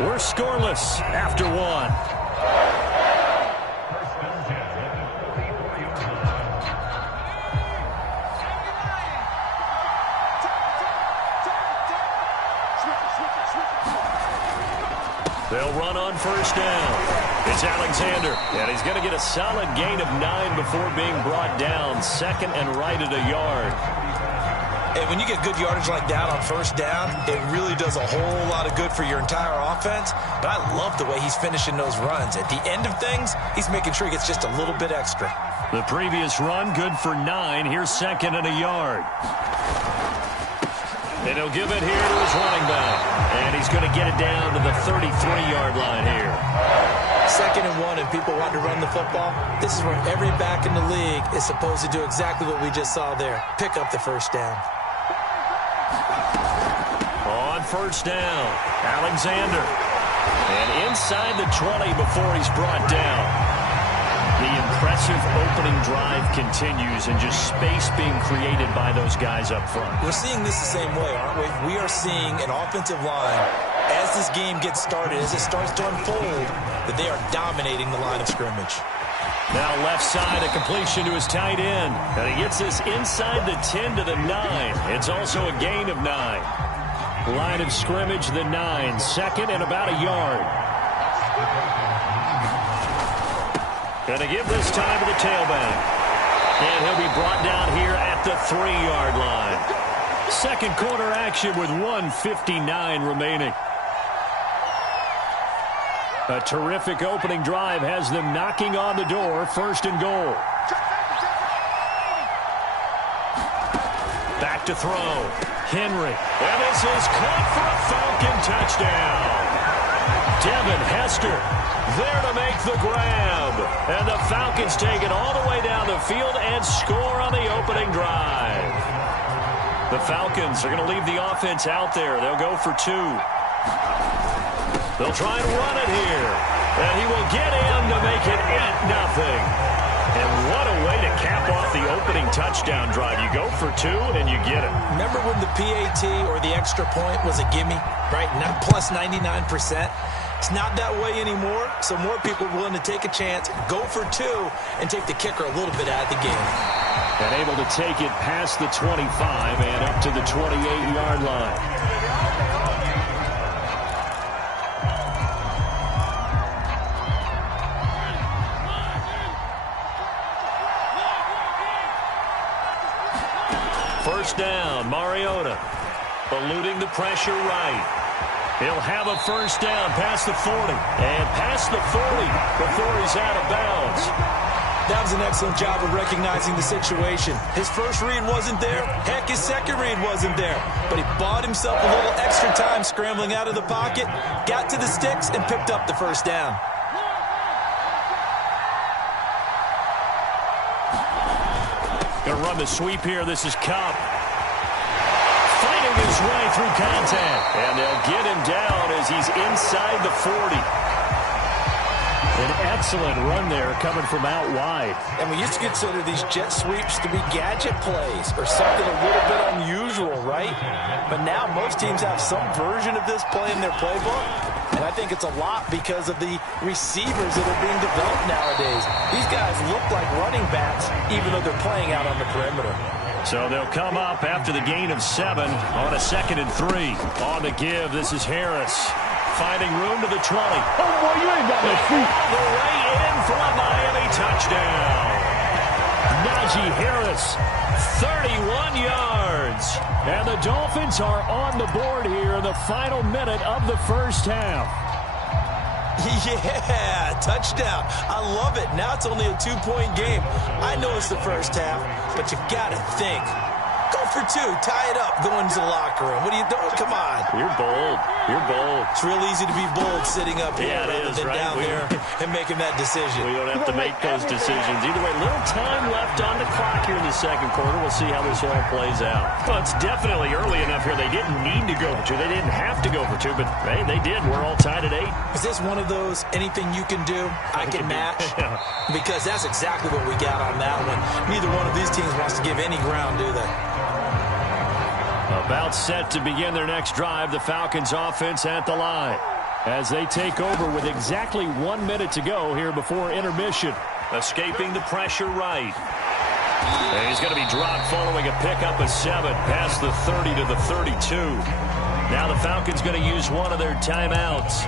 We're scoreless after one. They'll run on first down. It's Alexander, and he's going to get a solid gain of 9 before being brought down. Second and right at a yard. And when you get good yardage like that on first down, it really does a whole lot of good for your entire offense. But I love the way he's finishing those runs. At the end of things, he's making sure he gets just a little bit extra. The previous run, good for 9. Here's second and a yard. And he'll give it here to his running back. And he's going to get it down to the 33-yard line here. Second and 1, and people want to run the football. This is where every back in the league is supposed to do exactly what we just saw there. Pick up the first down. On first down, Alexander. And inside the 20 before he's brought down. The impressive opening drive continues, and just space being created by those guys up front. We're seeing this the same way, aren't we? We are seeing an offensive line, as this game gets started, as it starts to unfold, that they are dominating the line of scrimmage. Now left side, a completion to his tight end. And he gets this inside the 10 to the 9. It's also a gain of 9. Line of scrimmage, the 9. Second and about a yard. Going to give this time to the tailback. And he'll be brought down here at the 3-yard line. Second quarter action with 1:59 remaining. A terrific opening drive has them knocking on the door. First and goal. Back to throw. Henry. And this is caught for a Falcon touchdown. Devin Hester there to make the grab. And the Falcons take it all the way down the field and score on the opening drive. The Falcons are going to leave the offense out there. They'll go for 2. They'll try and run it here. And he will get in to make it 8-0. And what a way to cap off the opening touchdown drive. You go for 2 and you get it. Remember when the PAT or the extra point was a gimme, right? Not plus 99%. It's not that way anymore, so more people are willing to take a chance, go for 2, and take the kicker a little bit out of the game. And able to take it past the 25 and up to the 28-yard line. First down, Mariota eluding the pressure right. He'll have a first down past the 40 and past the 40 before he's out of bounds. That was an excellent job of recognizing the situation. His first read wasn't there. Heck, his second read wasn't there. But he bought himself a little extra time scrambling out of the pocket, got to the sticks, and picked up the first down. Going to run the sweep here. This is Cobb. Fighting his way through contact. And they'll get him down as he's inside the 40. An excellent run there coming from out wide. And we used to consider these jet sweeps to be gadget plays or something a little bit unusual, right? But now most teams have some version of this play in their playbook. And I think it's a lot because of the receivers that are being developed nowadays. These guys look like running backs even though they're playing out on the perimeter. So they'll come up after the gain of 7 on a 2nd and 3. On the give, this is Harris. Finding room to the 20. Oh, boy, you ain't got no feet. All the way in for a Miami touchdown. Najee Harris, 31 yards. And the Dolphins are on the board here in the final minute of the first half. Yeah, touchdown. I love it. Now it's only a 2-point game. I know it's the first half, but you got to think. Go for 2. Tie it up. Go into the locker room. What are you doing? Come on. You're bold. You're bold. It's real easy to be bold sitting up here rather than right? down there and making that decision. We don't have to make those decisions. Either way, little time left on the clock here in the second quarter. We'll see how this all plays out. Well, it's definitely early enough here. They didn't need to go for 2. They didn't have to go for 2, but hey, they did. We're all tied at 8. Is this one of those anything you can do, I can match? Because that's exactly what we got on that one. Neither one of these teams wants to give any ground, do they? About set to begin their next drive, the Falcons offense at the line. as they take over with exactly 1 minute to go here before intermission. Escaping the pressure right. And he's going to be dropped following a pickup of 7 past the 30 to the 32. Now the Falcons going to use one of their timeouts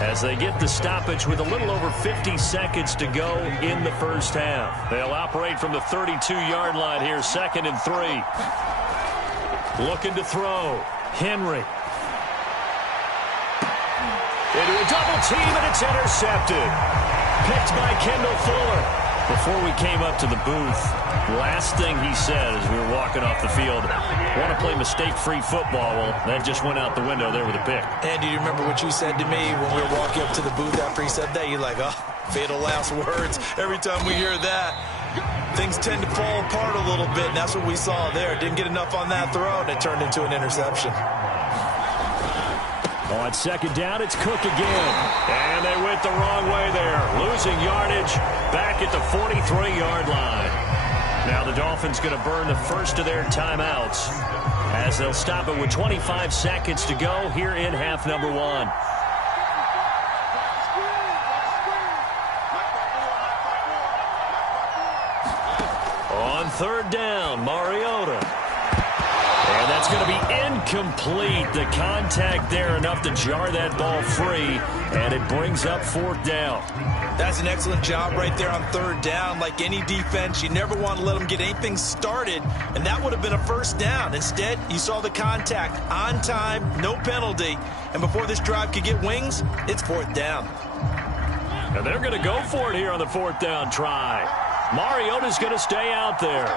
as they get the stoppage with a little over 50 seconds to go in the first half. They'll operate from the 32-yard line here, 2nd and 3. Looking to throw. Henry. Into a double team, and it's intercepted. Picked by Kendall Fuller. Before we came up to the booth, last thing he said as we were walking off the field, want to play mistake-free football. Well, that just went out the window there with a pick. And do you remember what you said to me when we were walking up to the booth after he said that? You're like, oh, fatal last words. Every time we hear that, things tend to fall apart a little bit, and that's what we saw there. Didn't get enough on that throw, and it turned into an interception. On 2nd down, it's Cook again. And they went the wrong way there. Losing yardage back at the 43-yard line. Now the Dolphins going to burn the first of their timeouts as they'll stop it with 25 seconds to go here in half number 1. On 3rd down, Mariota. And that's going to be incomplete. The contact there enough to jar that ball free, and it brings up 4th down. That's an excellent job right there on 3rd down. Like any defense, you never want to let them get anything started, and that would have been a 1st down. Instead, you saw the contact on time, no penalty, and before this drive could get wings, it's 4th down. And they're going to go for it here on the 4th down try. Mariota's going to stay out there.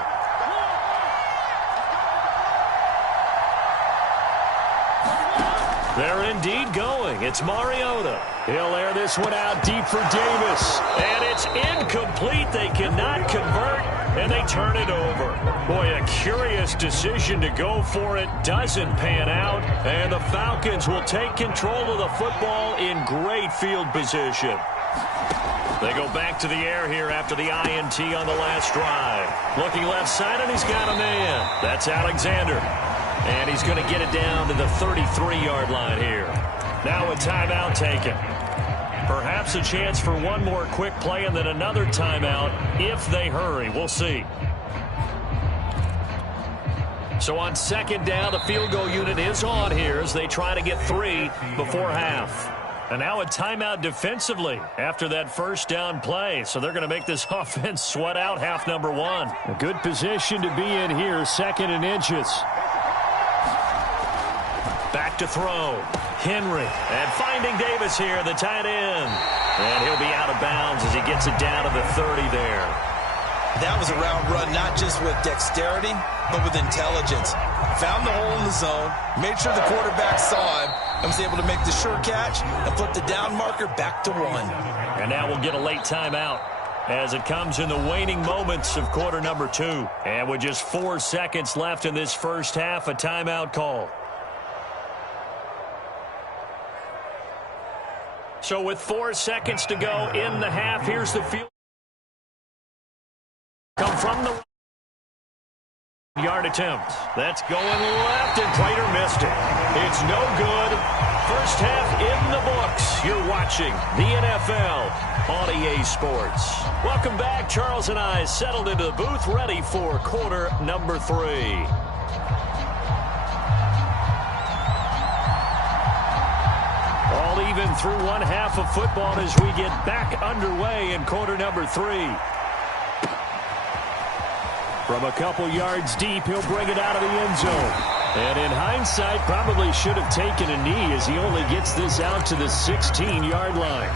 They're indeed going. It's Mariota. He'll air this one out deep for Davis. And it's incomplete. They cannot convert, and they turn it over. Boy, a curious decision to go for it. Doesn't pan out. And the Falcons will take control of the football in great field position. They go back to the air here after the INT on the last drive. Looking left side, and he's got a man. That's Alexander. And he's going to get it down to the 33-yard line here. Now a timeout taken. Perhaps a chance for one more quick play and then another timeout if they hurry. We'll see. So on 2nd down, the field goal unit is on here as they try to get 3 before half. And now a timeout defensively after that 1st down play. So they're going to make this offense sweat out half number 1. A good position to be in here, 2nd and inches. Back to throw. Henry. And finding Davis here, the tight end. And he'll be out of bounds as he gets it down to the 30 there. That was a route run, not just with dexterity, but with intelligence. Found the hole in the zone, made sure the quarterback saw him, and was able to make the sure catch and flip the down marker back to 1. And now we'll get a late timeout as it comes in the waning moments of quarter number 2. And with just 4 seconds left in this first half, a timeout call. So with 4 seconds to go in the half, here's the field. Come from the yard attempt. That's going left, and Prater missed it. It's no good. First half in the books. You're watching the NFL on EA Sports. Welcome back. Charles and I settled into the booth, ready for quarter number 3. All even through one half of football as we get back underway in quarter number 3. From a couple yards deep, he'll bring it out of the end zone. And in hindsight, probably should have taken a knee as he only gets this out to the 16-yard line.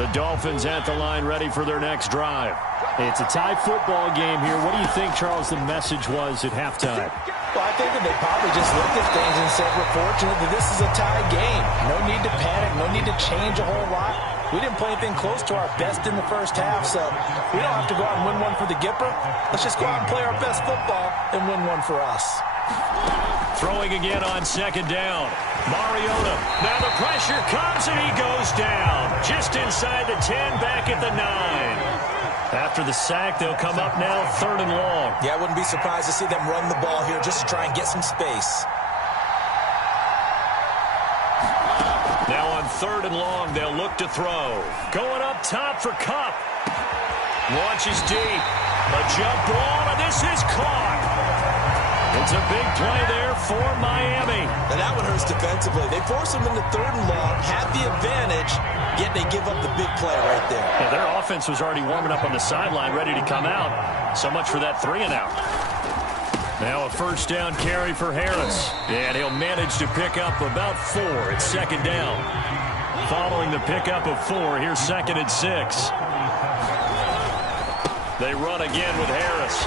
The Dolphins at the line ready for their next drive. It's a tie football game here. What do you think, Charles, the message was at halftime? Well, I think that they probably just looked at things and said, we're fortunate that this is a tie game. No need to panic, no need to change a whole lot. We didn't play anything close to our best in the first half, so we don't have to go out and win one for the Gipper. Let's just go out and play our best football and win one for us. Throwing again on 2nd down. Mariota. Now the pressure comes and he goes down. Just inside the 10, back at the 9. After the sack, they'll come up now 3rd and long. Yeah, I wouldn't be surprised to see them run the ball here just to try and get some space. Now on 3rd and long, they'll look to throw. Going up top for Kupp. Launches deep. A jump ball, and this is caught. It's a big play there for Miami. Now that one hurts defensively. They force them into 3rd and long, have the advantage, yet they give up the big play right there. Yeah, their offense was already warming up on the sideline, ready to come out. So much for that 3-and-out. Now a 1st down carry for Harris. And he'll manage to pick up about 4 at 2nd down. Following the pickup of 4, here's 2nd and 6. They run again with Harris.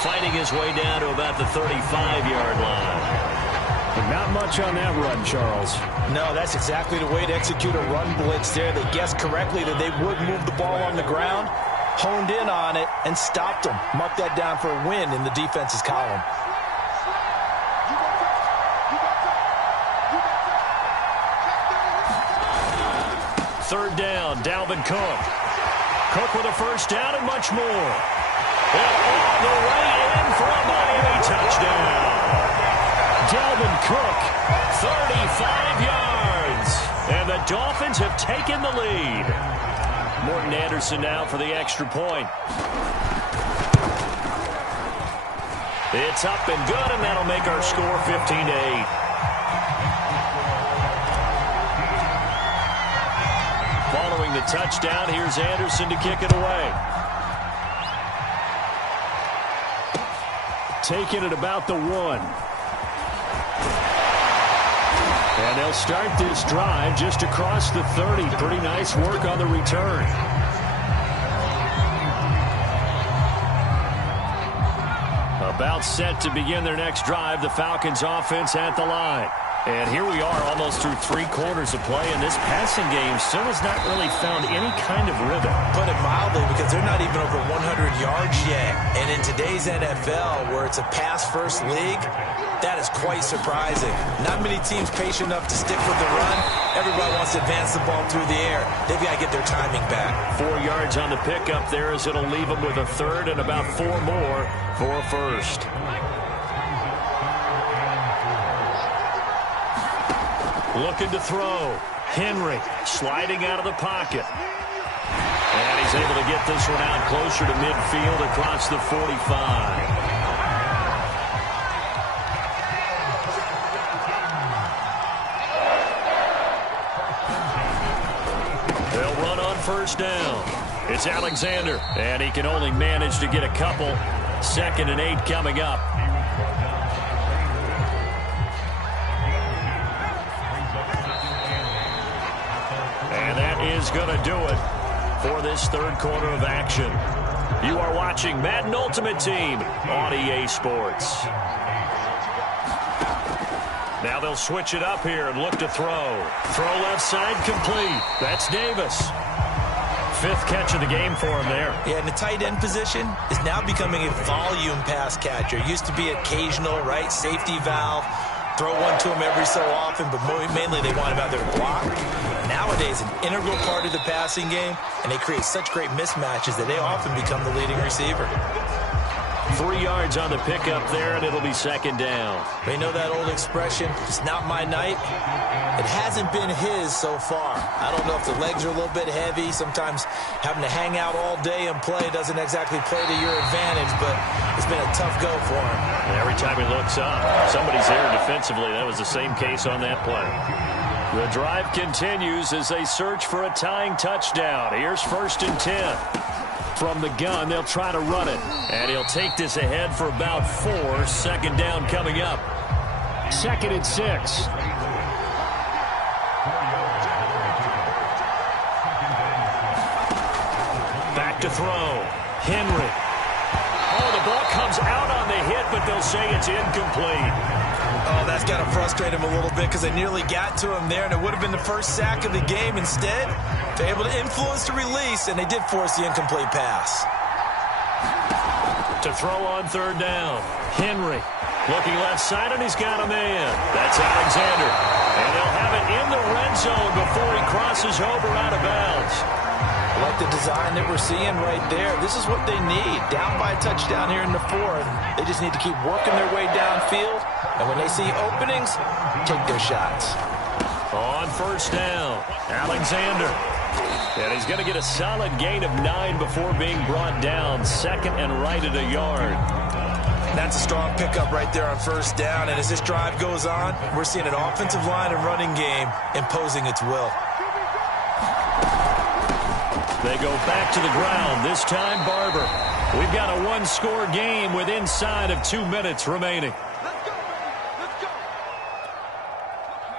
Fighting his way down to about the 35-yard line. But not much on that run, Charles. No, that's exactly the way to execute a run blitz there. They guessed correctly that they would move the ball on the ground, honed in on it, and stopped them. Mark that down for a win in the defense's column. Third down, Dalvin Cook. Cook with a 1st down and much more. And all the way in for a Miami touchdown. Dalvin Cook, 35 yards. And the Dolphins have taken the lead. Morton Anderson now for the extra point. It's up and good, and that'll make our score 15-8. Following the touchdown, here's Anderson to kick it away. Taking it about the 1. And they'll start this drive just across the 30. Pretty nice work on the return. About set to begin their next drive, the Falcons offense at the line. And here we are almost through 3 quarters of play, and this passing game still has not really found any kind of rhythm. Put it mildly, because they're not even over 100 yards yet. And in today's NFL, where it's a pass-first league, that is quite surprising. Not many teams patient enough to stick with the run. Everybody wants to advance the ball through the air. They've got to get their timing back. 4 yards on the pickup there, as it'll leave them with a 3rd and about 4 more for a 1st. Looking to throw. Henry sliding out of the pocket. And he's able to get this one out closer to midfield across the 45. They'll run on 1st down. It's Alexander, and he can only manage to get a couple. 2nd and 8 coming up. Is going to do it for this 3rd quarter of action. You are watching Madden Ultimate Team on EA Sports. Now they'll switch it up here and look to throw. Throw left side complete. That's Davis. 5th catch of the game for him there. Yeah, and the tight end position is now becoming a volume pass catcher. Used to be occasional, right? Safety valve. Throw one to him every so often, but mainly they want him out there to block. Nowadays, an integral part of the passing game, and they create such great mismatches that they often become the leading receiver. 3 yards on the pickup there, and it'll be 2nd down. They know that old expression, it's not my night. It hasn't been his so far. I don't know if the legs are a little bit heavy. Sometimes having to hang out all day and play doesn't exactly play to your advantage, but it's been a tough go for him. And every time he looks up, somebody's there defensively. That was the same case on that play. The drive continues as they search for a tying touchdown. Here's 1st and 10. From the gun, they'll try to run it. And he'll take this ahead for about 4. 2nd down coming up. 2nd and 6. Back to throw. Henry. Oh, the ball comes out on the hit, but they'll say it's incomplete. Oh, that's got to frustrate him a little bit because they nearly got to him there, and it would have been the first sack of the game. Instead, they're able to influence the release, and they did force the incomplete pass. To throw on 3rd down. Henry looking left side, and he's got a man. That's Alexander. And they'll have it in the red zone before he crosses over out of bounds. Like the design that we're seeing right there. This is what they need. Down by a touchdown here in the fourth. They just need to keep working their way downfield. And when they see openings, take their shots. On first down, Alexander. And he's going to get a solid gain of 9 before being brought down. Second and right at a yard. That's a strong pickup right there on first down. And as this drive goes on, we're seeing an offensive line and running game imposing its will. They go back to the ground, this time Barber. We've got a one-score game with inside of 2 minutes remaining.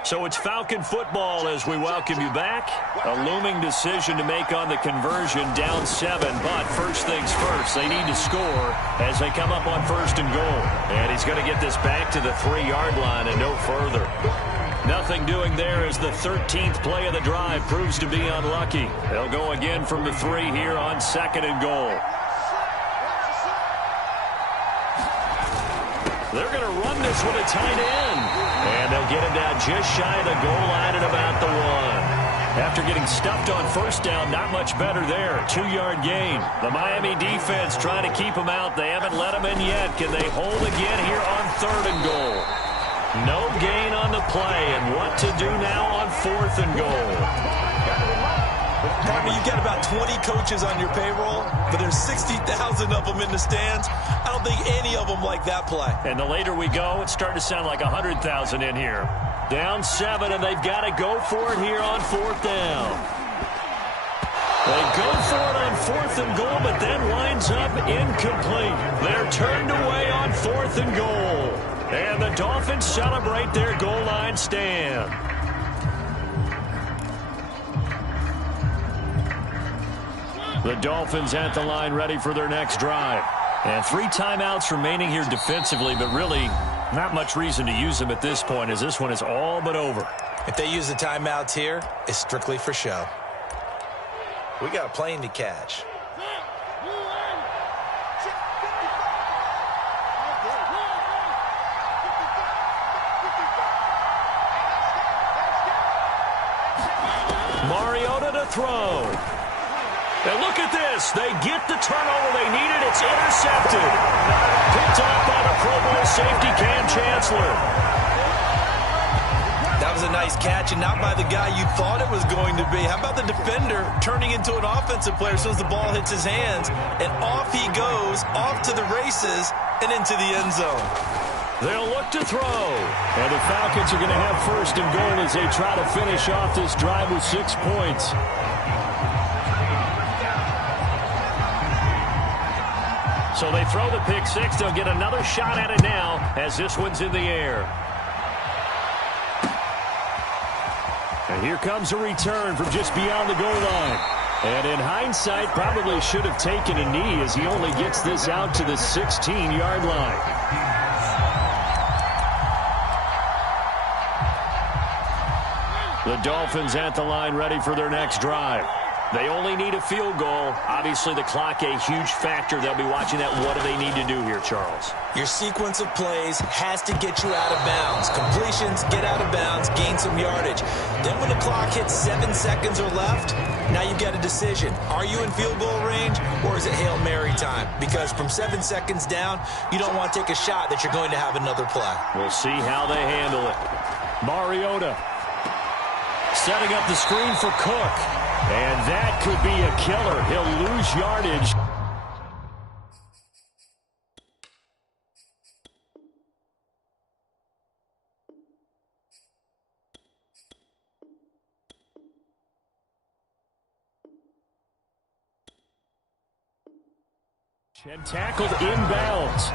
So it's Falcon football as we welcome you back. A looming decision to make on the conversion, down 7. But first things first, they need to score as they come up on first and goal. And he's going to get this back to the 3-yard line and no further. Nothing doing there as the 13th play of the drive proves to be unlucky. They'll go again from the 3 here on second and goal. They're going to run this with a tight end. And they'll get him down just shy of the goal line at about the 1. After getting stuffed on first down, not much better there. 2-yard gain. The Miami defense trying to keep him out. They haven't let him in yet. Can they hold again here on third and goal? No gain on the play, and what to do now on fourth and goal? Partner, you've got about 20 coaches on your payroll, but there's 60,000 of them in the stands. I don't think any of them like that play. And the later we go, it's starting to sound like 100,000 in here. Down 7, and they've got to go for it here on fourth down. They go for it on fourth and goal, but then winds up incomplete. They're turned away on fourth and goal. And the Dolphins celebrate their goal line stand. The Dolphins at the line ready for their next drive. And 3 timeouts remaining here defensively, but really not much reason to use them at this point as this one is all but over. If they use the timeouts here, it's strictly for show. We got a plane to catch. Mariota to throw. And look at this. They get the turnover they needed. It's intercepted. Picked off by the Pro Bowl safety Cam Chancellor. That was a nice catch, and not by the guy you thought it was going to be. How about the defender turning into an offensive player as soon as the ball hits his hands, and off he goes, off to the races, and into the end zone. They'll look to throw. And the Falcons are going to have first and goal as they try to finish off this drive with 6 points. So they throw the pick 6. They'll get another shot at it now as this one's in the air. And here comes a return from just beyond the goal line. And in hindsight, probably should have taken a knee as he only gets this out to the 16-yard line. The Dolphins at the line ready for their next drive. They only need a field goal. Obviously, the clock a huge factor. They'll be watching that. What do they need to do here, Charles? Your sequence of plays has to get you out of bounds. Completions, get out of bounds, gain some yardage. Then when the clock hits 7 seconds or left, now you've got a decision. Are you in field goal range, or is it Hail Mary time? Because from 7 seconds down, you don't want to take a shot that you're going to have another play. We'll see how they handle it. Mariota setting up the screen for Cook. And that could be a killer. He'll lose yardage. And tackled inbounds.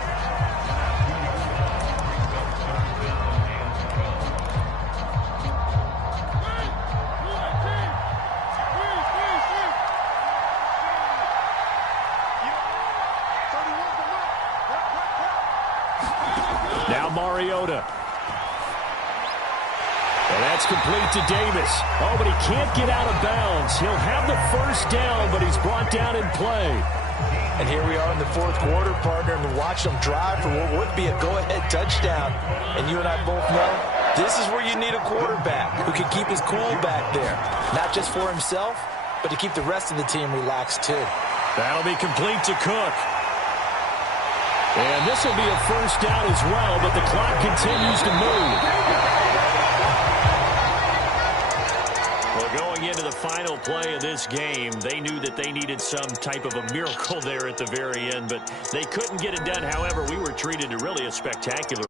Now Mariota. And that's complete to Davis. Oh, but he can't get out of bounds. He'll have the first down, but he's brought down in play. And here we are in the fourth quarter, partner, and watch them drive for what would be a go-ahead touchdown. And you and I both know this is where you need a quarterback who can keep his cool back there, not just for himself, but to keep the rest of the team relaxed too. That'll be complete to Cook. And this will be a first down as well, but the clock continues to move. Well, going into the final play of this game, they knew that they needed some type of a miracle there at the very end, but they couldn't get it done. However, we were treated to really a spectacular